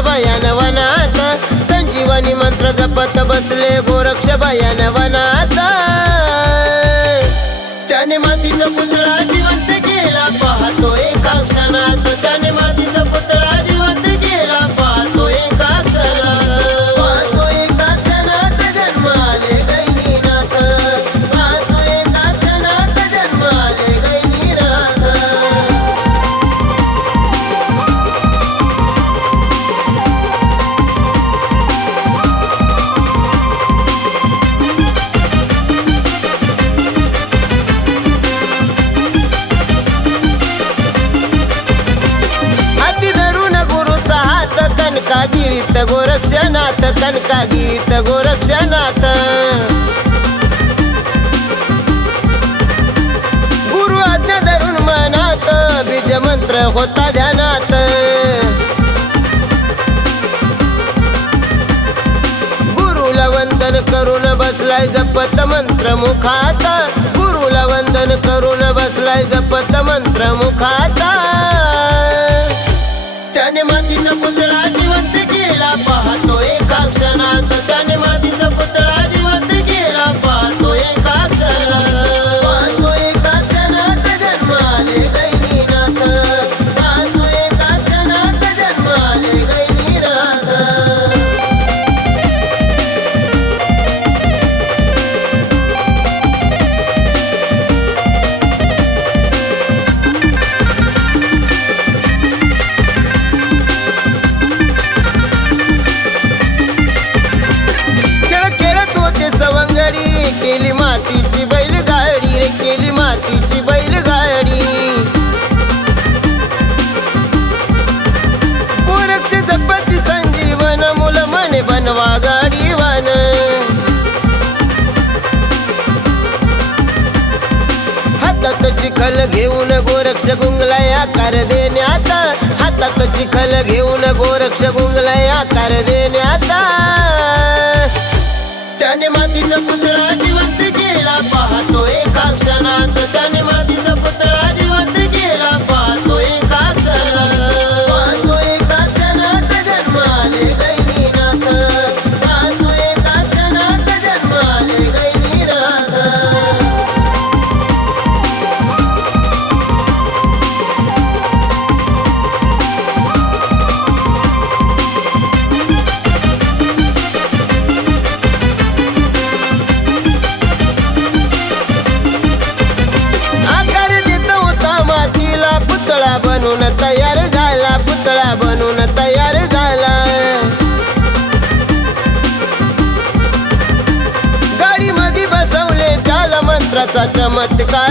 गोरक्षबायान वनात. संजीवनी मंत्र जपत बसले गोरक्षबायान वनात. त्याने मातीचा पुतळा जिवंत भजन का गीत गोरक्षनाथ गुरु आज्ञा धरून मनात बीज मंत्र होता ध्यानात गुरुला वंदन करून बसलाय जपत मंत्र मुखात गुरुला वंदन करून बसलाय जपत मंत्र मुखात त्याने मातीचा पुतळा जिवंत केला पाहतो internal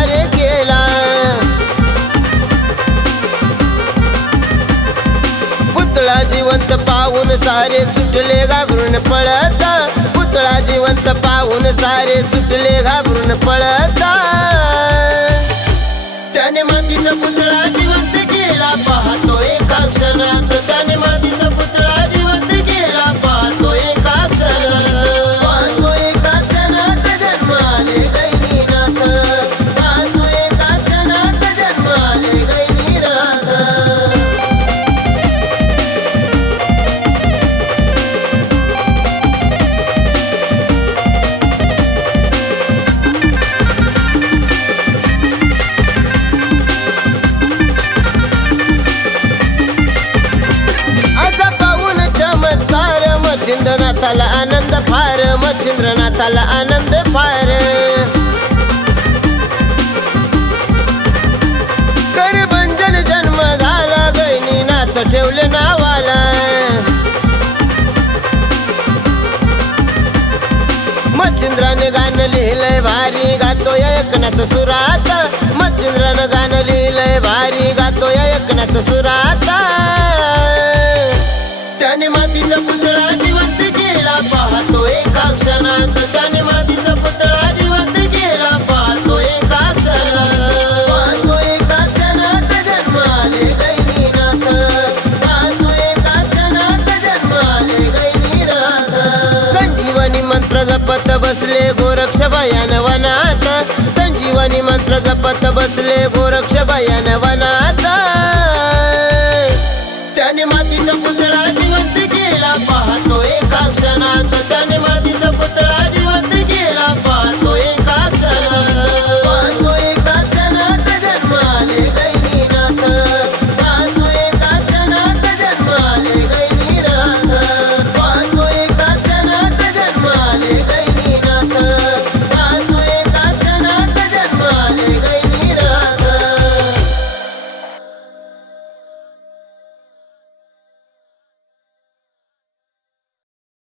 केला पुतळा जिवंत पाहून सारे सुटले घाबरून पळत. पुतळा जिवंत पाहून सारे सुटले घाबरून पळत. त्याने मातीचा पुतळा जिवंत केला. पाहतो एका क्षणात त्याने सुरात मंत्र जपत बसले गोरक्ष भयान वनात. त्याने मातीचा पुतळा जिवंत केला. पाहतो एका क्षणात त्याने मातीचा पुतळा